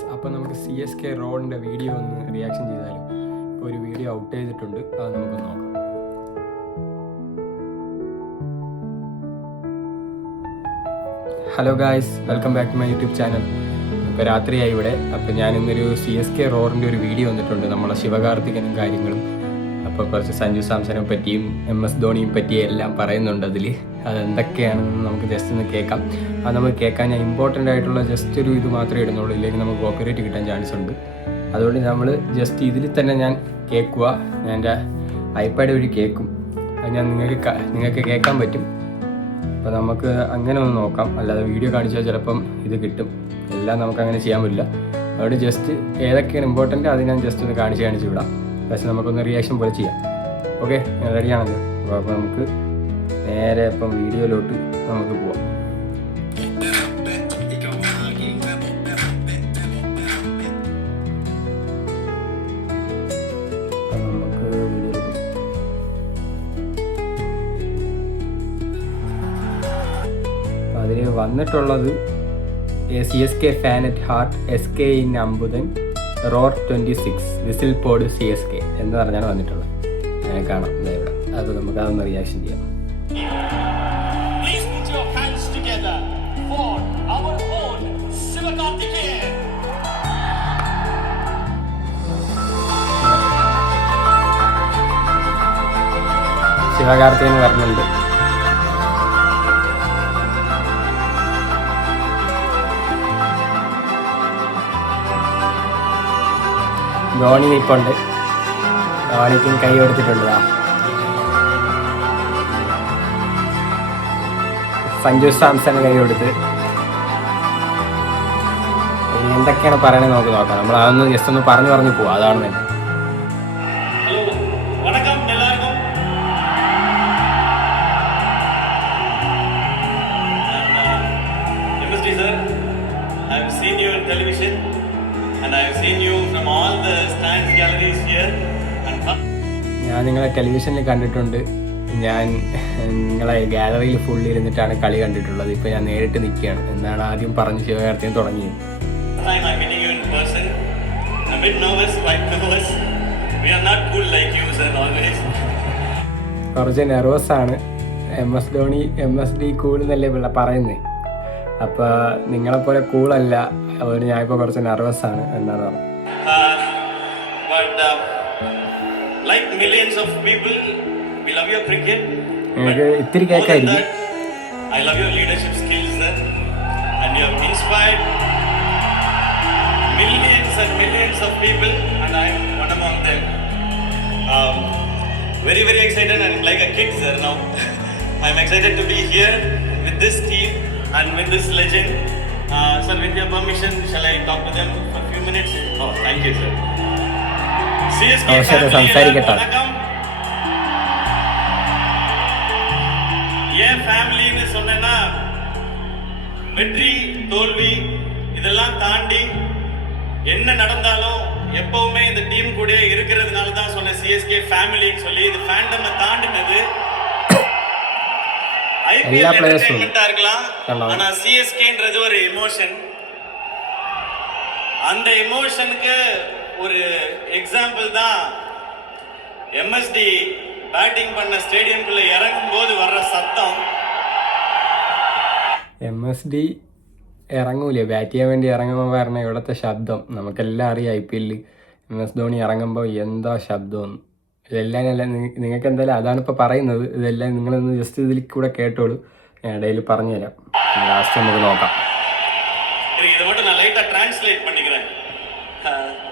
Guys, അപ്പോൾ നമുക്ക് CSK റോഡിൻ്റെ വീഡിയോ ഒന്ന് റിയാക്ഷൻ ചെയ്താലും. ഇപ്പോൾ ഒരു വീഡിയോ ഔട്ട് ചെയ്തിട്ടുണ്ട്, അത് നമുക്കൊന്ന് നോക്കാം. Hello guys, welcome back to my YouTube channel. ഇപ്പോൾ രാത്രിയായി ഇവിടെ. അപ്പോൾ ഞാനിന്നൊരു CSK റോഡിൻ്റെ ഒരു വീഡിയോ വന്നിട്ടുണ്ട്, നമ്മളെ ശിവകാർത്തികനും കാര്യങ്ങളും. അപ്പോൾ കുറച്ച് സഞ്ജു സാംസനെ പറ്റിയും MS ധോണിയും പറ്റിയും എല്ലാം പറയുന്നുണ്ട് അതിൽ. അതെന്തൊക്കെയാണെന്ന് നമുക്ക് ജസ്റ്റ് ഒന്ന് കേൾക്കാം. അത് നമുക്ക് കേൾക്കാൻ ഞാൻ ഇമ്പോർട്ടൻ്റ് ആയിട്ടുള്ള ജസ്റ്റ് ഒരു ഇത് മാത്രമേ ഇടുന്നുള്ളൂ, ഇല്ലെങ്കിൽ നമുക്ക് കോപ്പിറൈറ്റ് കിട്ടാൻ ചാൻസ് ഉണ്ട്. അതുകൊണ്ട് നമ്മൾ ജസ്റ്റ് ഇതിൽ തന്നെ ഞാൻ കേൾക്കുക, ഞാൻ എൻ്റെ ഐപാഡ് വഴി കേൾക്കും. അത് ഞാൻ നിങ്ങൾക്ക് കേൾക്കാൻ പറ്റും. അപ്പോൾ നമുക്ക് അങ്ങനെ ഒന്ന് നോക്കാം, അല്ലാതെ വീഡിയോ കാണിച്ചാൽ ചിലപ്പം ഇത് കിട്ടും. എല്ലാം നമുക്ക് അങ്ങനെ ചെയ്യാൻ പറ്റില്ല. അതുകൊണ്ട് ജസ്റ്റ് ഏതൊക്കെയാണ് ഇമ്പോർട്ടൻ്റ് അത് ഞാൻ ജസ്റ്റ് ഒന്ന് കാണിച്ച് വിടാം. പക്ഷേ നമുക്കൊന്ന് റിയാക്ഷൻ പോലെ ചെയ്യാം. ഓക്കെ, ഞാൻ റെഡിയാണല്ലോ. അപ്പോൾ നമുക്ക് നേരെ ഇപ്പം വീഡിയോയിലോട്ട് നമുക്ക് പോവാം. അതിൽ വന്നിട്ടുള്ളത് CSK fan at heart, SK in അമ്പുതൻ, റോർ 26, വിസിൽ പോഡ് CSK എന്ന് പറഞ്ഞാണ് വന്നിട്ടുള്ളത്. കാണാം ഇവിടെ. അപ്പോൾ നമുക്ക് അതൊന്ന് റിയാക്ഷൻ ചെയ്യാം. ശിവകാർത്തികൻ വരുന്നുണ്ട്. ധോണി നിൽപ്പുണ്ട്. ധോണിക്കും കൈ കൊടുത്തിട്ടുണ്ട്. സഞ്ജു സാംസണ് കൈ കൊടുത്ത്. എന്തൊക്കെയാണ് പറയണത് നമുക്ക് നോക്കാം. നമ്മൾ അതൊന്ന് ജസ്റ്റ് ഒന്ന് പറഞ്ഞു പോവാം. അതാണ് തന്നെ. ഞാൻ നിങ്ങളെ ടെലിവിഷനിൽ കണ്ടിട്ടുണ്ട്. ഞാൻ നിങ്ങളെ ഗാലറിയിൽ ഫുൾ ഇരുന്നിട്ടാണ് കളി കണ്ടിട്ടുള്ളത്. ഇപ്പോൾ ഞാൻ നേരിട്ട് നിൽക്കുകയാണ് എന്നാണ് ആദ്യം പറഞ്ഞ് ശിവകാർത്തികൻ തുടങ്ങിയത്. കുറച്ച് നെർവസാണ്. MS ധോണി MSD കൂൾ എന്നല്ലേ പറയുന്നത്. അപ്പോൾ നിങ്ങളെപ്പോലെ കൂളല്ല. അതുകൊണ്ട് ഞാനിപ്പോൾ കുറച്ച് നെർവസാണ് എന്നാണ് പറഞ്ഞത്. Like millions of people, we love your cricket. ഇത്തിരി കേൾക്കായിരിക്കും. I love your leadership skills, sir, and you have inspired millions and millions of people, and I am one among them. Very, very excited and like a kid, sir. Now, I am excited to be here with this team and with this legend. Sir, with your permission, shall I talk to them for a few minutes? Oh, thank you, sir. സംസാരിക്കട്ടെ. ஏன் ஃபேமிலின்னு சொன்னா வெற்றி தோல்வி இதெல்லாம் தாண்டி என்ன நடந்தாலும் எப்பவுமே இந்த டீம் கூட இருக்கிறதுனால தான் சொன்ன CSK ஃபேமிலின்னு சொல்லி. இது ஃபேண்டமை தாண்டினது. IPL என்டர்டெயின்மெண்டா இருக்கலாம், ஆனா CSKன்றது ஒரு எமோஷன். அந்த எமோஷனுக்கு ஒரு எக்ஸாம்பிள் தான் MSD பேட்டிங் பண்ண ஸ்டேடியம்குள்ள இறங்கும் போது வர்ற சத்தம். MSD ഇറങ്ങൂലേ, ബാറ്റ് ചെയ്യാൻ വേണ്ടി ഇറങ്ങുമ്പോൾ പറഞ്ഞ ഇവിടുത്തെ ശബ്ദം നമുക്കെല്ലാം അറിയാം. IPL MS ധോണി ഇറങ്ങുമ്പോൾ എന്താ ശബ്ദമെന്ന്. ഇതെല്ലാം നിങ്ങൾക്ക് എന്തായാലും അതാണ് ഇപ്പോൾ പറയുന്നത്. ഇതെല്ലാം നിങ്ങളൊന്ന് ജസ്റ്റ് ഇതിൽ കൂടെ കേട്ടോളൂ. ഞാൻ ഇടയിൽ പറഞ്ഞുതരാം. ലാസ്റ്റ് നമുക്ക് നോക്കാം. இதை மட்டும் நான் லைட்டா டிரான்ஸ்லேட் பண்ணிக்கிறேன்.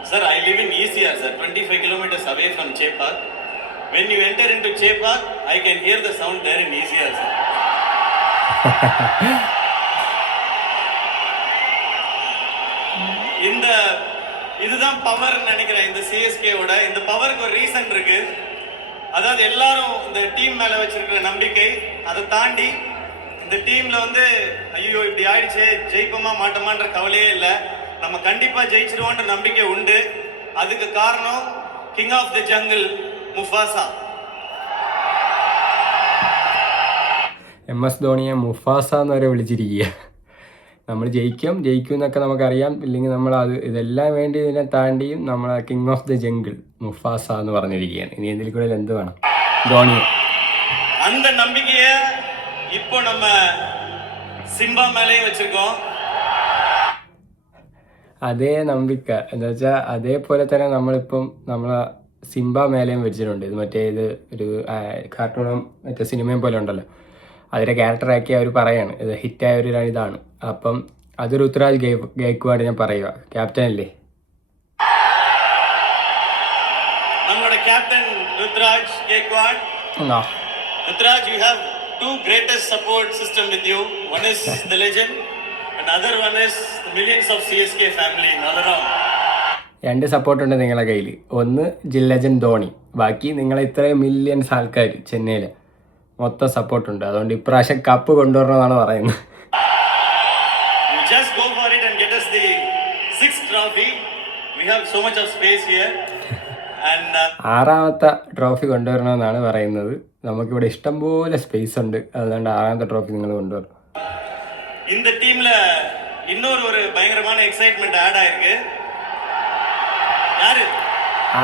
Sir, I live in ECR, sir, 25 kilometers away from Chepauk. When you enter into Chepauk, I can hear the sound there in ECR, sir. இதுதான் பவர் நினைக்கிறேன் இந்த CSK-ஓட. இந்த பவருக்கு ஒரு ரீசன் இருக்கு. அதாவது எல்லாரும் இந்த டீம் மேல வச்சிருக்கிற நம்பிக்கை, அதை தாண்டி இந்த டீம்ல வந்து ஐயோ இப்படி ஆயிடுச்சு, ஜெயிப்போமா மாட்டோமான்ற கவலையே இல்லை. நம்ம கண்டிப்பா ஜெயிச்சிருவோன்ற நம்பிக்கை உண்டு. அதுக்கு காரணம் king of the jungle Mufasa. MS ധോണിയെ മുഫാസ എന്ന് വരെ വിളിച്ചിരിക്കുക. നമ്മൾ ജയിക്കും എന്നൊക്കെ നമുക്കറിയാം. ഇല്ലെങ്കിൽ നമ്മൾ ഇതെല്ലാം വേണ്ടി ഇതിനെ താണ്ടിയും നമ്മൾ king of the jungle Mufasa എന്ന് പറഞ്ഞിരിക്കുകയാണ്. ഇനി എന്തിൽ കൂടെ എന്ത് വേണം? ധോണി. அந்த நம்பிக்கைய இப்போ நம்ம സിംബ മേലെയും വെച്ചിരിക്കோம். അതേ നമ്പിക്ക എന്ന് വെച്ചാൽ അതേപോലെ തന്നെ നമ്മളിപ്പം നമ്മളെ സിംബ മേലെയും വെച്ചിട്ടുണ്ട്. ഇത് ഇത് ഒരു കാർട്ടൂണും മറ്റേ സിനിമയും പോലെ ഉണ്ടല്ലോ, അതിലെ ക്യാരക്ടറാക്കി അവർ പറയാണ് ഇത് ഹിറ്റായ ഒരു ഇതാണ്. അപ്പം അത് ഋതുരാജ് ഗേക്വാഡ് ഞാൻ പറയുക, ക്യാപ്റ്റൻ അല്ലേ നമ്മുടെ captain Ruturaj Gaikwad. Ruturaj, you have two greatest support system with you. One is the legend and other one is the millions of CSK family all around. 2 സപ്പോർട്ടുണ്ട് നിങ്ങളെ കയ്യിൽ. ഒന്ന് ജില്ലജൻ ധോണി, ബാക്കി നിങ്ങളെ ഇത്രയും മില്യൺസ് ആൾക്കാർ ചെന്നൈയിൽ മൊത്തം സപ്പോർട്ടുണ്ട്. അതുകൊണ്ട് ഇപ്രാവശ്യം കപ്പ് കൊണ്ടുവരണമെന്നാണ് പറയുന്നത്. You just go for it and get us the 6th trophy. We have so much of space here. And 6ാമത്തെ ട്രോഫി കൊണ്ടുവരണമെന്നാണ് പറയുന്നത്. നമുക്കിവിടെ ഇഷ്ടംപോലെ സ്പേസ് ഉണ്ട്, അതുകൊണ്ട് 6ാമത്തെ ട്രോഫി നിങ്ങൾ കൊണ്ടുവരും. இந்த டீம்ல இன்னொரு பயங்கரமான எக்ஸைட்மெண்ட் ஆட் ஆயிருக்கு.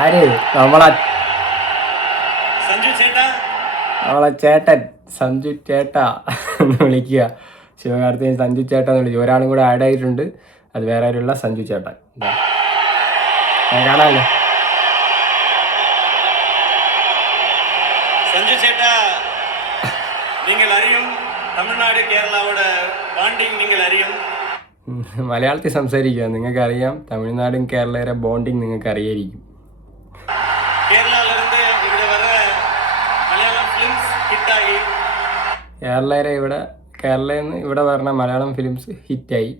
ആര്? നമ്മളെ സഞ്ജു ചേട്ടാ, നമ്മളെ ചേട്ടൻ സഞ്ജു ചേട്ടാ എന്ന് വിളിക്കുക. ശിവകാർത്തികൻ സഞ്ജു ചേട്ടാ എന്ന് വിളിക്കുക. ഒരാളും കൂടെ ആഡ് ആയിട്ടുണ്ട്, അത് വേറെ ആരുള്ള സഞ്ജു ചേട്ടൻ. കാണാമല്ലോ. സഞ്ജു ചേട്ടാ, നിങ്ങൾ അറിയും തമിഴ്നാട് കേരളയോட ബോണ്ടിങ് നിങ്ങൾ അറിയും. മലയാളത്തിൽ സംസാരിക്കുക, നിങ്ങൾക്കറിയാം. തമിഴ്നാടും കേരളയുടെ ബോണ്ടിങ് നിങ്ങൾക്ക് അറിയായിരിക്കും. കേരളയിൽ നിന്ന് ഇവിടെ പറഞ്ഞ മലയാളം ഫിലിംസ് ഹിറ്റായി.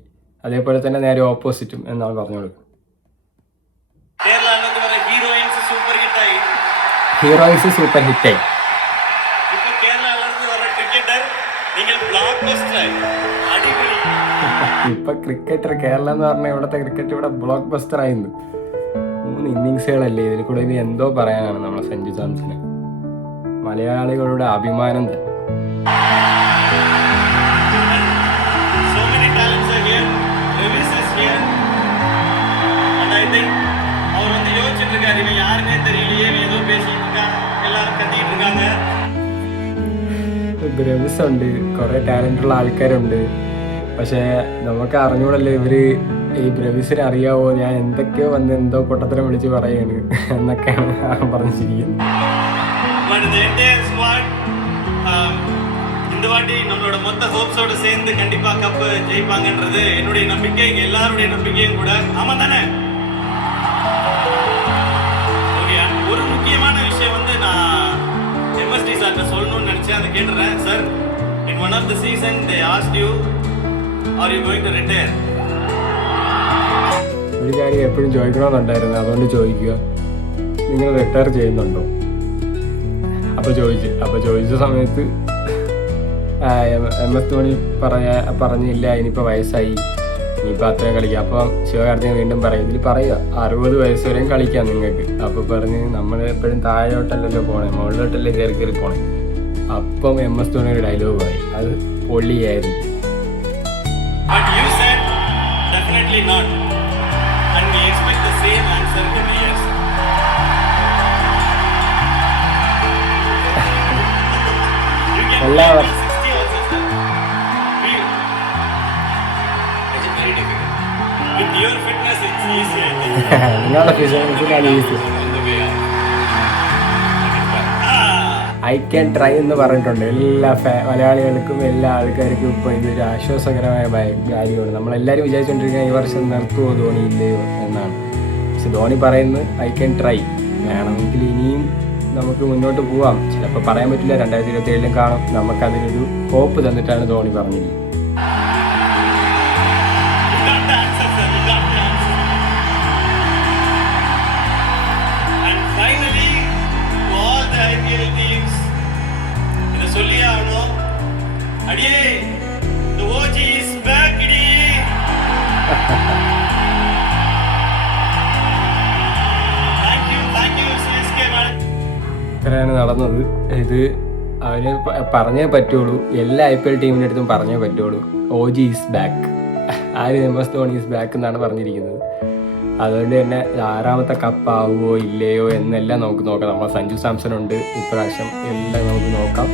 അതേപോലെ തന്നെ നേരെ ഓപ്പോസിറ്റും എന്നാണ് പറഞ്ഞു കൊടുക്കും. ഹീറോയിൻസ് സൂപ്പർ ഹിറ്റായി. ഇപ്പൊ ക്രിക്കറ്റർ കേരളം എന്ന് പറഞ്ഞാൽ ഇവിടുത്തെ ക്രിക്കറ്റ് ഇവിടെ ബ്ലോക്ക് ബസ്റ്റർ ആയിരുന്നു. 3 ഇന്നിങ്സുകളല്ലേ. ഇതിൽ കൂടെ ഇനി എന്തോ പറയാനാണ് നമ്മളെ സഞ്ജു സാംസന്. മലയാളികളുടെ അഭിമാനം തന്നെ. ബ്രവിസ് ഉണ്ട്, കുറെ ടാലന്റുള്ള ആൾക്കാരുണ്ട്. പക്ഷെ നമുക്ക് അറിഞ്ഞൂടല്ലോ ഇവര് ഈ ബ്രവിസിനെ അറിയാവോ, ഞാൻ എന്തൊക്കെയോ വന്ന് എന്തോ പൊട്ടത്തരം വിളിച്ച് പറയാണ് എന്നൊക്കെയാണ് പറഞ്ഞിരിക്കുന്നത്. இந்த வாட்டி நம்மளோட மொத்த ஹோப்ஸோட சேர்ந்து கண்டிப்பா கப் ஜெயிப்பாங்கன்றது என்னுடைய நம்பிக்கை, எல்லாருடைய நம்பிக்கையும் கூட. ஆமா தானே? ஒரு முக்கியமான விஷயம் வந்து நான் எம்எஸ்டி சார்ட்ட சொல்லணும்னு நினைச்சேன், அதை கேட்டுறேன். Sir, in one of the season they asked you, are you going to retire? ഒരു കാര്യം എപ്പോഴും ചോദിക്കണമെന്നുണ്ടായിരുന്നു, അതുകൊണ്ട് ചോദിക്കുക, നിങ്ങൾ റിട്ടയർ ചെയ്യുന്നുണ്ടോ? അപ്പോൾ ചോദിച്ച സമയത്ത് MS ധോണി പറഞ്ഞില്ല, ഇനിയിപ്പോൾ വയസ്സായി, ഇനിയിപ്പോൾ അത്രയും കളിക്കാം. അപ്പം ശിവകാർത്തികൻ വീണ്ടും പറയും, ഇതിൽ പറയുക 60 വയസ്സ് വരെയും കളിക്കാം നിങ്ങൾക്ക്. അപ്പോൾ പറഞ്ഞ് നമ്മൾ എപ്പോഴും താഴോട്ടല്ലല്ലോ പോണേ, മുകളിലോട്ടല്ലേ കയറി പോണേ. അപ്പം MS ധോണി ഒരു ഡയലോഗ് ആയി, അത് പൊള്ളിയായിരുന്നു. But you said definitely not, and we expect the same answer from years. എല്ലാവരും with your fitness it's easy. നിങ്ങളുടെ ഫിസിക്കാണ് ഈസി. ഐ ക്യാൻ ട്രൈ എന്ന് പറഞ്ഞിട്ടുണ്ട്. എല്ലാ മലയാളികൾക്കും എല്ലാ ആൾക്കാർക്കും ഇപ്പോൾ ഇതൊരു ആശ്വാസകരമായ കാര്യമാണ്. നമ്മളെല്ലാവരും വിചാരിച്ചുകൊണ്ടിരിക്കുന്നത് ഈ വർഷം നിർത്തുമോ ധോണി ഇല്ലയോ എന്നാണ്. പക്ഷെ ധോണി പറയുന്നത് ഐ ക്യാൻ ട്രൈ, വേണമെങ്കിൽ ഇനിയും നമുക്ക് മുന്നോട്ട് പോവാം. ചിലപ്പോൾ പറയാൻ പറ്റില്ല, 2027 കാണും. നമുക്കതിനൊരു ഹോപ്പ് തന്നിട്ടാണ് ധോണി പറഞ്ഞിരിക്കുന്നത്. ഇത്രയാണ് നടന്നത്. ഇത് അവന് പറഞ്ഞേ പറ്റുള്ളൂ, എല്ലാ IPL ടീമിൻ്റെ അടുത്തും പറഞ്ഞേ പറ്റുള്ളൂ, OG ഈസ് ബാക്ക്. ആര് MS ധോണി ഈസ് ബാക്ക് എന്നാണ് പറഞ്ഞിരിക്കുന്നത്. അതുകൊണ്ട് തന്നെ 6ാമത്തെ കപ്പാവുമോ ഇല്ലയോ എന്നെല്ലാം നമുക്ക് നോക്കാം. നമ്മൾ സഞ്ജു സാംസൺ ഉണ്ട് ഇപ്രാവശ്യം, എല്ലാം നമുക്ക് നോക്കാം.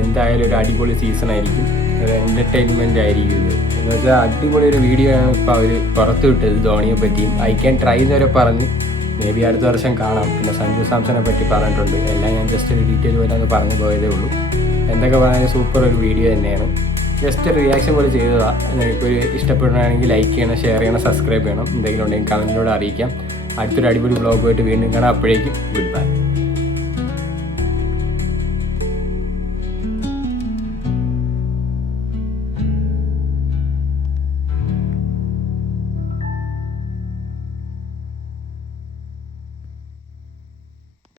എന്തായാലും ഒരു അടിപൊളി സീസണായിരിക്കും, ഒരു എൻ്റർടൈൻമെൻ്റ് ആയിരിക്കും ഇത്. എന്ന് വെച്ചാൽ അടിപൊളി ഒരു വീഡിയോ ആണ് ഇപ്പോൾ അവർ പുറത്തു വിട്ടത് ധോണിയെ പറ്റിയും. ഐ ക്യാൻ ട്രൈ എന്നവരെ പറഞ്ഞ് മേ ബി അടുത്ത വർഷം കാണാം. പിന്നെ സഞ്ജു സാംസനെ പറ്റി പറഞ്ഞിട്ടുണ്ട്. എല്ലാം ഞാൻ ജസ്റ്റ് ഒരു ഡീറ്റെയിൽ പോലെ ഒന്ന് പറഞ്ഞു പോയതേ ഉള്ളൂ. എന്തൊക്കെ പറഞ്ഞാൽ സൂപ്പർ ഒരു വീഡിയോ തന്നെയാണ്. ജസ്റ്റ് ഒരു റിയാക്ഷൻ പോലെ ചെയ്തതാണ്. നിങ്ങൾക്കൊരു ഇഷ്ടപ്പെടുകയാണെങ്കിൽ ലൈക്ക് ചെയ്യണം, ഷെയർ ചെയ്യണം, സബ്സ്ക്രൈബ് ചെയ്യണം. എന്തെങ്കിലും ഉണ്ടെങ്കിൽ കമൻറ്റിലൂടെ അറിയിക്കാം. അടുത്തൊരു അടിപൊളി വ്ളോഗുമായിട്ട് വീണ്ടും കാണാം. അപ്പോഴേക്കും ഗുഡ് ബൈ.